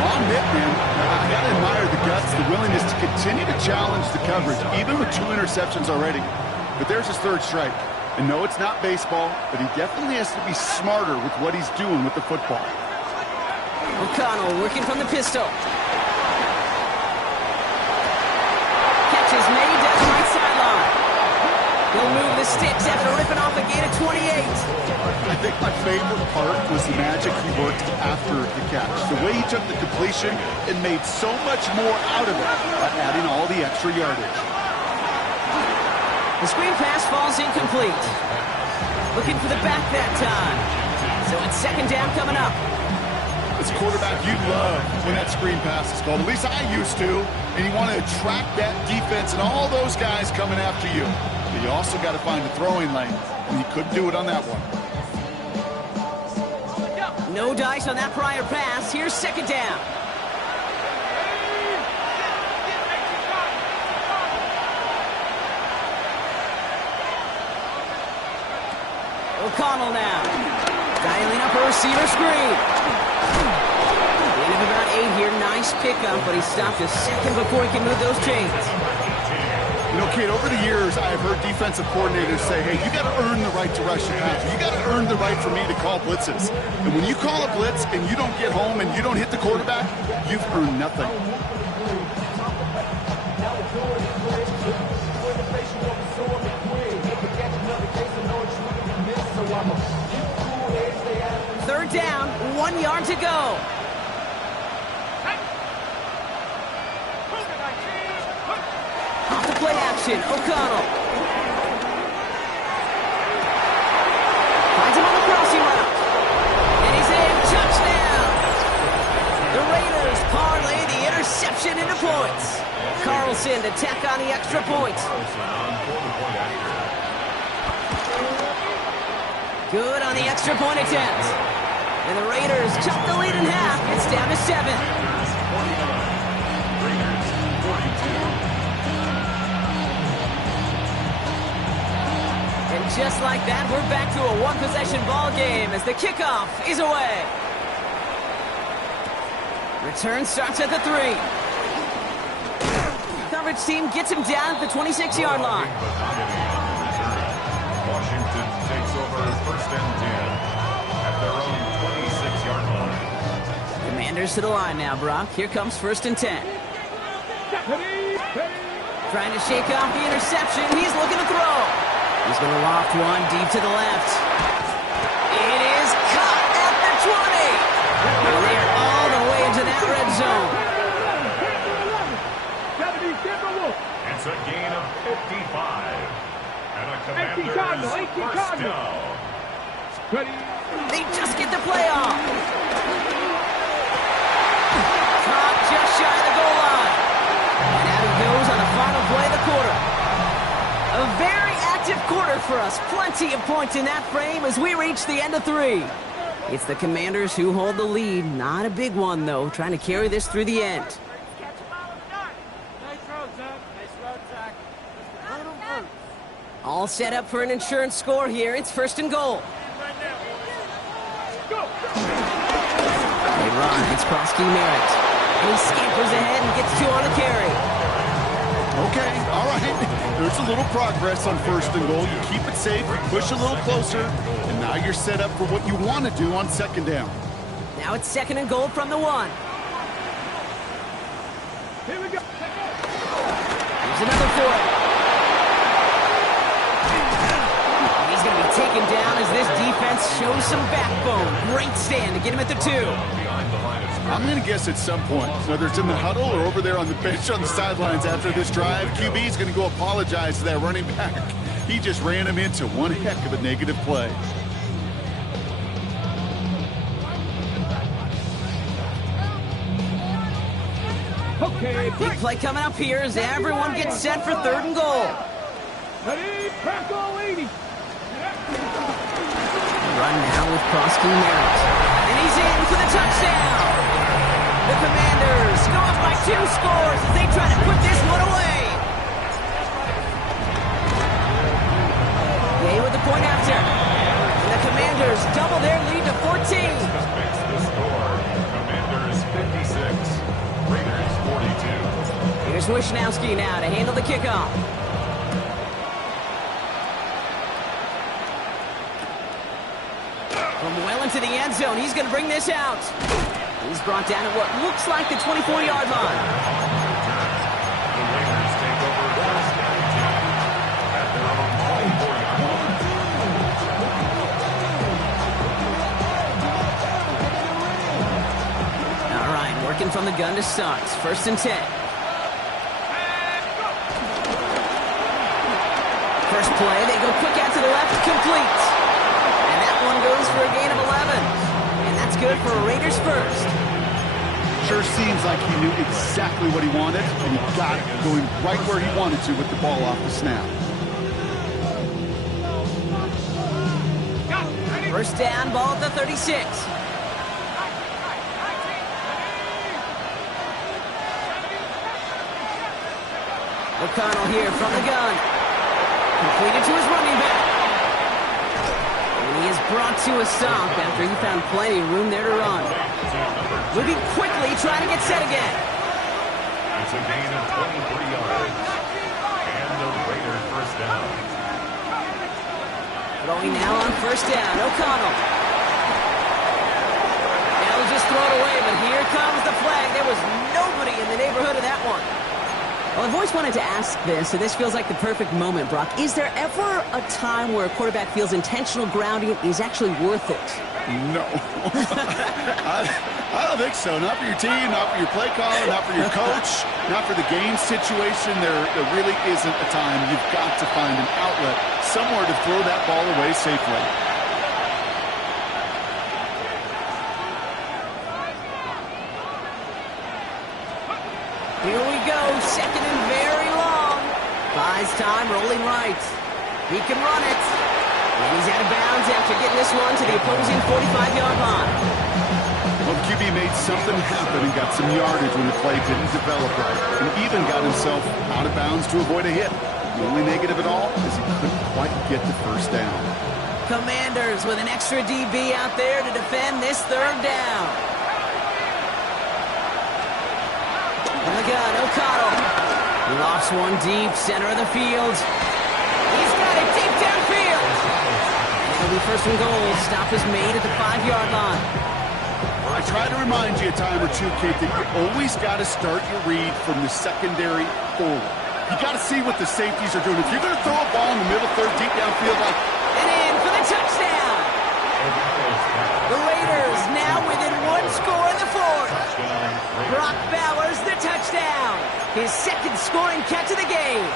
On Mitt, man, I got to admire the guts, the willingness to continue to challenge the coverage, even with 2 interceptions already. But there's his 3rd strike. And no, it's not baseball, but he definitely has to be smarter with what he's doing with the football. O'Connell working from the pistol. Catch is made down the right sideline. He'll move the sticks after ripping off a gain of 28. I think my favorite part was the magic he worked after the catch. The way he took the completion and made so much more out of it by adding all the extra yardage. The screen pass falls incomplete. Looking for the back that time. So it's 2nd down coming up. As a quarterback, you love when that screen pass is called. At least I used to. And you want to attract that defense and all those guys coming after you. But you also got to find a throwing lane. And he couldn't do it on that one. No dice on that prior pass. Here's 2nd down. O'Connell now. Dialing up a receiver screen. Gain of about 8 here. Nice pickup, but he stopped a second before he can move those chains. You know, Kate, over the years, I've heard defensive coordinators say, hey, you got to earn the right to rush the passer. You got to earn the right for me to call blitzes. And when you call a blitz and you don't get home and you don't hit the quarterback, you've earned nothing. Third down, 1 yard to go. Off the play action, O'Connell. Finds him on the crossing route. And he's in, touchdown! The Raiders parlay the interception into points. Carlson to tack on the extra point. Good on the extra point attempt. And the Raiders cut the lead in half. It's down to 7. And just like that, we're back to a 1-possession ball game as the kickoff is away. Return starts at the 3. Coverage team gets him down at the 26-yard line. Washington takes over 1st and 10 at their own 26-yard line. Commanders to the line now, Brock. Here comes 1st and 10. Trying to shake off the interception. He's looking to throw. He's going to loft one deep to the left. It is caught at the 20. And they're all the way into that red zone. It's a gain of 55. And a Commanders 1st down. They just get the play off. Caught just shy of the goal line. And out he goes on the final play of the quarter. A very active quarter for us. Plenty of points in that frame as we reach the end of 3. It's the Commanders who hold the lead. Not a big one, though. Trying to carry this through the end. All set up for an insurance score here. It's 1st and goal. They run. It's Prosky Merritt. And he scampers ahead and gets 2 on the carry. Okay, all right. There's a little progress on 1st and goal. You keep it safe, you push a little closer, and now you're set up for what you want to do on 2nd down. Now it's 2nd and goal from the 1. Here we go. Here's another for it. He's going to be taken down as this defense shows some backbone. Great stand to get him at the 2. I'm going to guess at some point, whether it's in the huddle or over there on the bench on the sidelines after this drive, QB is going to go apologize to that running back. He just ran him into one heck of a negative play. Okay, Big play coming up here as everyone gets set for 3rd and goal. ready, press all 80. Run now with Prosky Merritt. And he's in for the touchdown. The Commanders go up by 2 scores as they try to put this one away. Gay with the point after. And the Commanders double their lead to 14. Makes the score Here's Wishnowski now to handle the kickoff. From well into the end zone, he's going to bring this out. He's brought down at what looks like the 24-yard line. The Raiders take over first and 10 at their own 24-yard line. All right, working from the gun to start. First and 10. First play, they go quick out to the left, complete. And that one goes for a gain of 11. And that's good for a Raiders first. Sure seems like he knew exactly what he wanted, and he got it going right where he wanted to with the ball off the snap. First down, ball at the 36. O'Connell here from the gun. Completed to his running back. And he is brought to a stop after he found plenty of room there to run. Moving quickly, trying to get set again. It's a gain of 23 yards. And the Raiders first down. Throwing now on first down, O'Connell. Now he'll just throw it away, but here comes the flag. There was nobody in the neighborhood of that one. Well, I've always wanted to ask this, and this feels like the perfect moment, Brock. Is there ever a time where a quarterback feels intentional grounding is actually worth it? No. I don't think so. Not for your team, not for your play caller, not for your coach, not for the game situation. There really isn't a time. You've got to find an outlet, somewhere to throw that ball away safely. Here we go, second and very long. Buys time, rolling right. He can run it. And he's out of bounds after getting this one to the opposing 45-yard line. Well, the QB made something happen and got some yardage when the play didn't develop right, and even got himself out of bounds to avoid a hit. The only negative at all is he couldn't quite get the first down. Commanders with an extra DB out there to defend this third down. On the gun, O'Connell. He lofts one deep, center of the field. He's got it deep downfield. And it'll be first and goal. Stop is made at the 5-yard line. I try to remind you a time or two, Kate, that you always got to start your read from the secondary forward. You got to see what the safeties are doing. If you're going to throw a ball in the middle third, deep downfield, like... And in for the touchdown. The Raiders now within one score in the fourth. Brock Bowers, the touchdown. His second scoring catch of the game.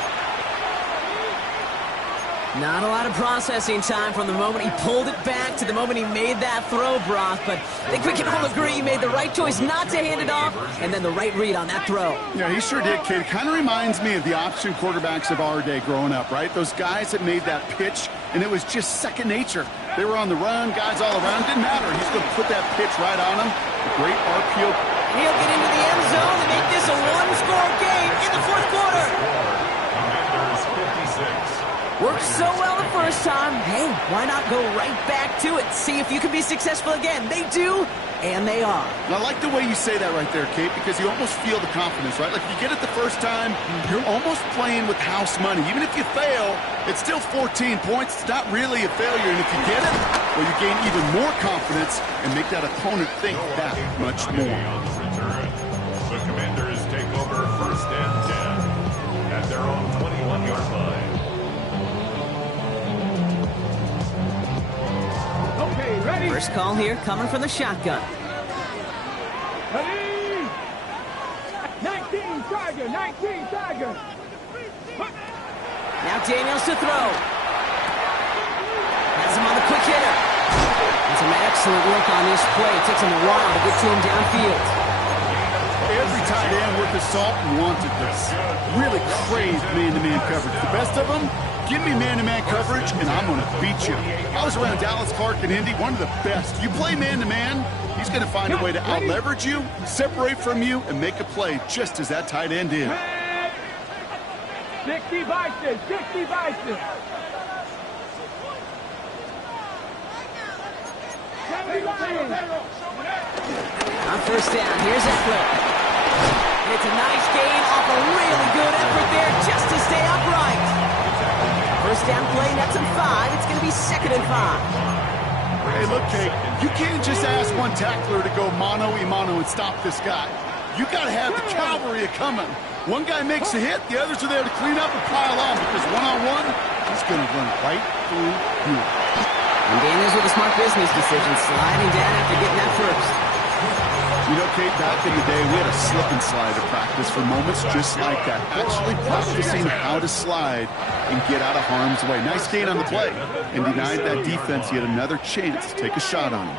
Not a lot of processing time from the moment he pulled it back to the moment he made that throw, Brock. But I think we can all agree he made the right choice not to hand it off, and then the right read on that throw. Yeah, he sure did, kid. It kind of reminds me of the option quarterbacks of our day growing up, right? Those guys that made that pitch, and it was just second nature. They were on the run, guys all around. Didn't matter. He's going to put that pitch right on him. A great RPO. He'll get into the end zone to make this a one-score game in the fourth quarter. Commanders 56. Worked so well the first time. Hey, why not go right back to it? See if you can be successful again. They do, and they are. And I like the way you say that right there, Kate, because you almost feel the confidence, right? Like if you get it the first time, you're almost playing with house money. Even if you fail, it's still 14 points. It's not really a failure. And if you get it, well, you gain even more confidence and make that opponent think that much more. On the return, the Commanders take over first and 10 at their own 21-yard line. Okay, ready? First call here coming from the shotgun. Ready? 19 Tiger, 19 Tiger. Now Daniels to throw. Has him on the quick hitter. That's some excellent work on this play. It takes him a while to get to him downfield. Every tight end worth his salt wanted this. Really craved man-to-man coverage. The best of them, give me man-to-man coverage, and I'm going to beat you. I was around Dallas Clark and Indy, one of the best. You play man-to-man, he's going to find a way to out-leverage you, separate from you, and make a play just as that tight end did. 60 Bison, 60 Bison. On first down, here's Eckler. And it's a nice gain off a really good effort there just to stay upright. First down play, nets him 5. It's going to be 2nd and 5. Hey, look, Kate, you can't just ask one tackler to go mano-a-mano and stop this guy. You got to have the cavalry coming. One guy makes a hit, the others are there to clean up and pile on, because one-on-one, he's going to run right through you. And Daniels with a smart business decision, sliding down after getting that first. You know, Kate, back in the day, we had a slip and slide to practice for moments just like that. Actually practicing how to slide and get out of harm's way. Nice gain on the play, and denied that defense yet another chance to take a shot on him.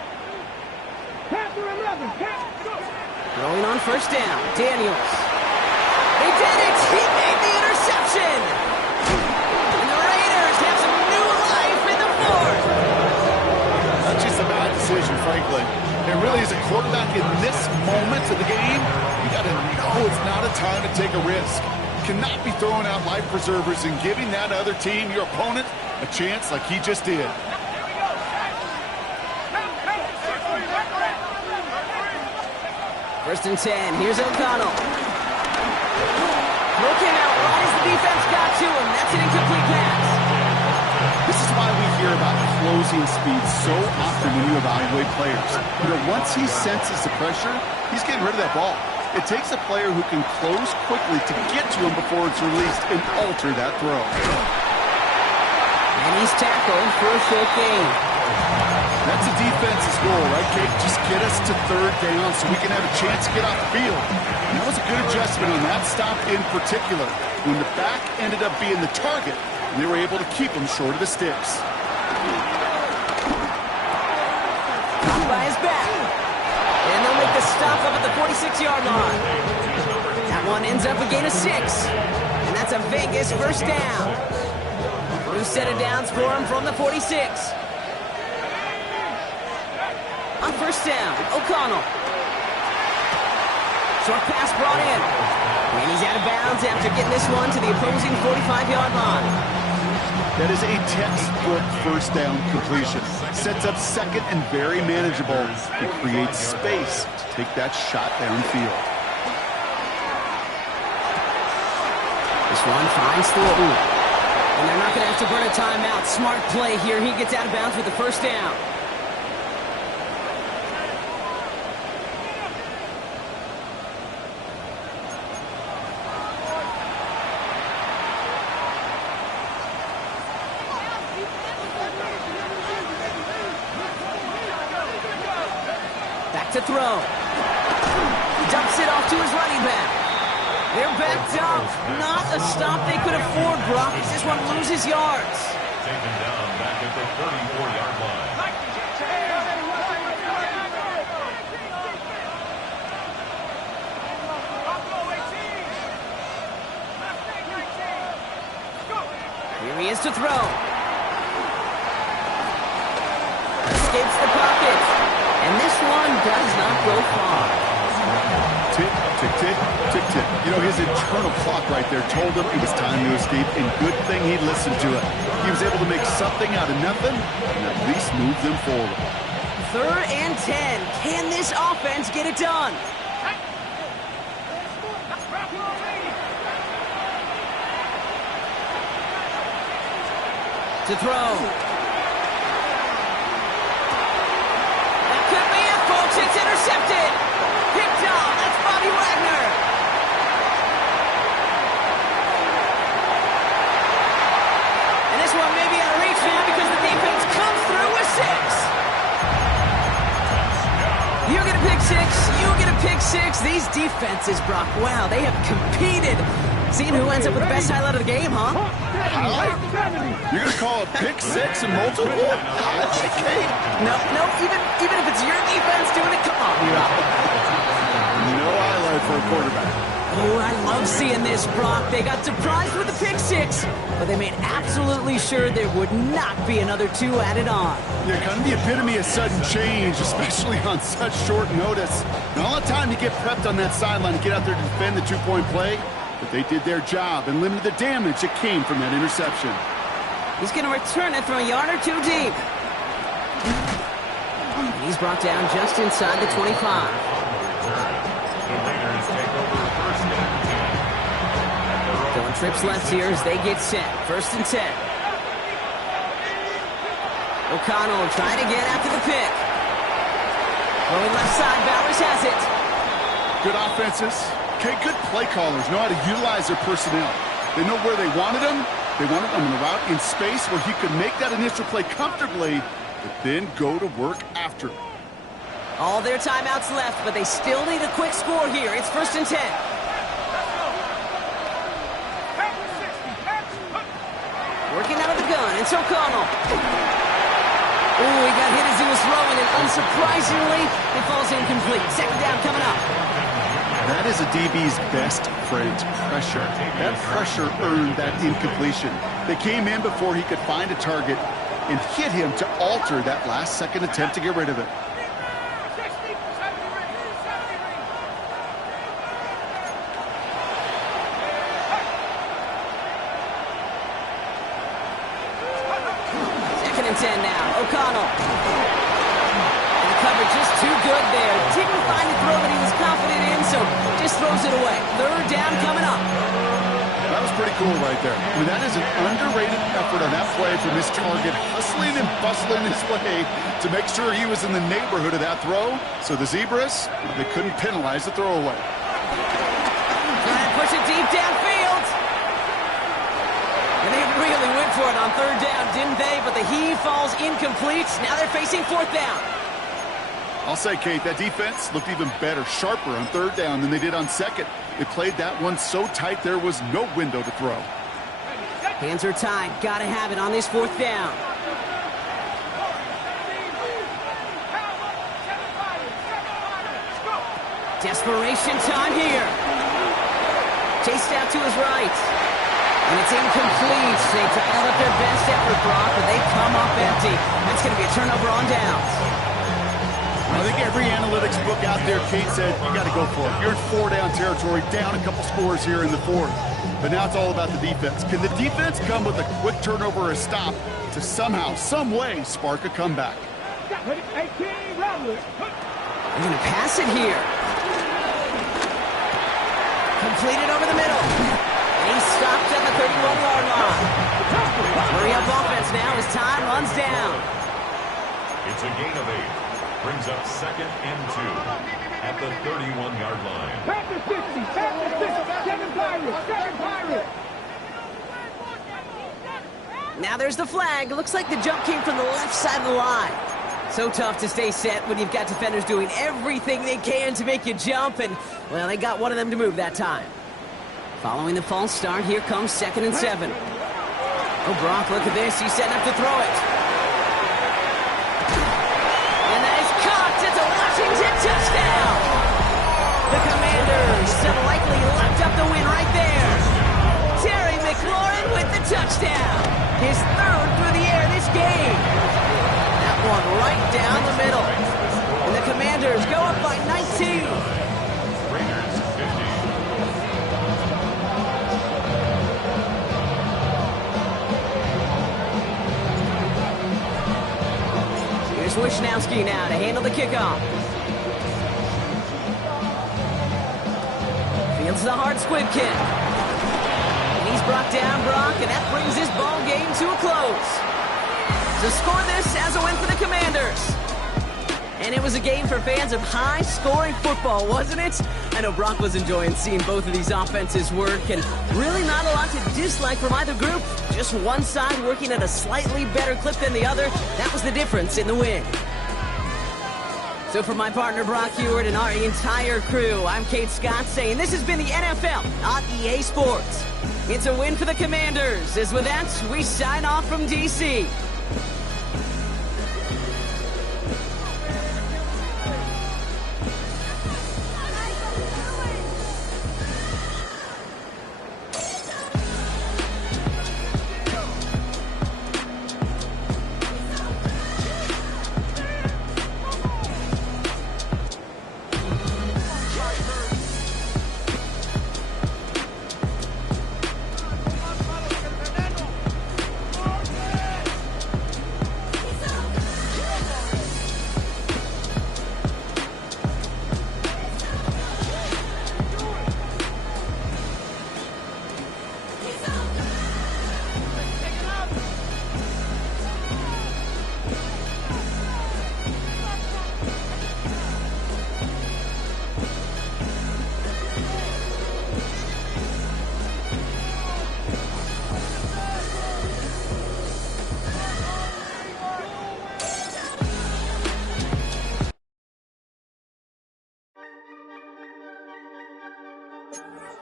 Throwing on first down, Daniels. They did it! He made the interception! And the Raiders have some new life in the 4th. That's just a bad decision, frankly. It really is a quarterback in this moment of the game. You got to know it's not a time to take a risk. You cannot be throwing out life preservers and giving that other team, your opponent, a chance like he just did. First and 10. Here's O'Connell. Throw came out right as the defense got to him. That's an incomplete pass. This is why we hear about closing speed so often when you evaluate players. You know, once he senses the pressure, he's getting rid of that ball. It takes a player who can close quickly to get to him before it's released and alter that throw. And he's tackled for a short gain. That's a defense's goal, right, Kate? Just get us to 3rd down so we can have a chance to get off the field. And that was a good adjustment on that stop in particular, when the back ended up being the target, and they were able to keep him short of the sticks. Caught by his back. And they'll make the stop up at the 46-yard line. That one ends up a gain of 6. And that's a Vegas first down. New set of downs for him from the 46. On first down, O'Connell. Short pass brought in. And he's out of bounds after getting this one to the opposing 45-yard line. That is a textbook first down completion. Sets up 2nd and very manageable. It creates space to take that shot downfield. This one finds Thornton. And they're not going to have to burn a timeout. Smart play here. He gets out of bounds with the first down. Back to throw. Dumps it off to his running back. They're backed up. Not a stop they could afford, Brock. This one loses yards. Taken down back at the 34-yard line. Here he is to throw. Escapes the pocket. And this one does not go far. Tick, tick, tick, tick, tick. You know, his internal clock right there told him it was time to escape, and good thing he listened to it. He was able to make something out of nothing and at least move them forward. 3rd and 10. Can this offense get it done? To throw. That could be it, folks. It's intercepted. Picked off. That's Bobby Wagner. And this one may be out of reach now because the defense comes through with 6. You get a pick 6. You get a pick 6. These defenses, Brock, wow, they have competed. Seeing who ends up with the best highlight of the game, huh? Highlight? You're going to call a pick 6 and multiple? Highlight, Kate? No, even if it's your defense doing it, come on, Rob. No highlight for a quarterback. Oh, I love seeing this, Brock. They got surprised with the pick 6, but they made absolutely sure there would not be another 2 added on. Yeah, kind of the epitome of sudden change, especially on such short notice. Not all the time to get prepped on that sideline to get out there to defend the 2-point play, but they did their job and limited the damage that came from that interception. He's going to return it from a yard or 2 deep. And he's brought down just inside the 25. The Raiders take over first Trips left here as they get set. 1st and 10. O'Connell trying to get after the pick. Going left side, Bowers has it. Good offenses. Okay, good play callers know how to utilize their personnel. They know where they wanted him. They wanted him in the route in space where he could make that initial play comfortably, but then go to work after. All their timeouts left, but they still need a quick score here. It's 1st and 10. Working out of the gun, it's O'Connell. Ooh, he got hit as he was throwing, and unsurprisingly, it falls incomplete. 2nd down coming up. That is a DB's best friend, pressure. That pressure earned that incompletion. They came in before he could find a target and hit him to alter that last-second attempt to get rid of it. O'Connell. And the coverage just too good there. Didn't find the throw that he was confident in, so just throws it away. 3rd down coming up. That was pretty cool right there. I mean, that is an underrated effort on that play from his target, hustling and bustling his way to make sure he was in the neighborhood of that throw. So the Zebras, they couldn't penalize the throwaway. Trying to push it deep downfield. And they really went for it on 3rd down, didn't they? But the heave falls incomplete. Now they're facing 4th down. I'll say, Kate, that defense looked even better, sharper on 3rd down than they did on 2nd. They played that one so tight there was no window to throw. Hands are tied. Gotta have it on this 4th down. Desperation time here. Chased out to his right. And it's incomplete. They dialed up their best effort, Brock, but they come up empty. That's going to be a turnover on downs. I think every analytics book out there, Kate said, you got to go for it. You're in 4-down territory, down a couple scores here in the 4th. But now it's all about the defense. Can the defense come with a quick turnover or a stop to somehow, some way, spark a comeback? They're going to pass it here. Completed over the middle. And he stopped at the 31-yard line. Hurry up offense now as time runs down. It's a gain of 8. Brings up 2nd and 2 at the 31-yard line. Panthers 50, Panthers 50, 7 Pirates, 7 Pirates. Now there's the flag. It looks like the jump came from the left side of the line. So tough to stay set when you've got defenders doing everything they can to make you jump, and, well, they got one of them to move that time. Following the false start, here comes 2nd and 7. Oh, Brock, look at this. He's setting up to throw it. And that is caught. It's a Washington touchdown. The Commanders have likely locked up the win right there. Terry McLaurin with the touchdown. His 3rd through the air this game. That one right down the middle. And the Commanders go up by 19. Raiders 50. Here's Wishnowski now to handle the kickoff. Fields the hard squib kick. And he's brought down, Brock, and that brings this ball game to a close. To score this as a win for the Commanders. And it was a game for fans of high-scoring football, wasn't it? I know Brock was enjoying seeing both of these offenses work, and really not a lot to dislike from either group. Just one side working at a slightly better clip than the other. That was the difference in the win. So for my partner Brock Huard and our entire crew, I'm Kate Scott saying this has been the NFL, not EA Sports. It's a win for the Commanders, as with that, we sign off from D.C.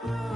Ooh.